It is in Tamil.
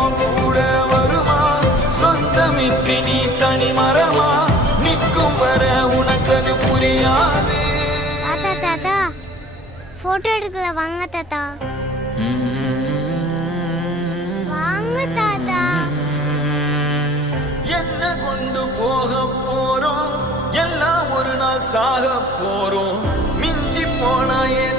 கூட வருமா சொந்தமின்றி நீ தனி மரமா நிற்கும் வர உனக்கு அது புரியாது தாத்தா தாத்தா போட்டோ எடுக்கல வாங்க தாத்தா வாங்க தாத்தா என்ன கொண்டு போக போறோம் எல்லாம் ஒரு நாள் சாக போறோம் மிஞ்சி போனா என்ன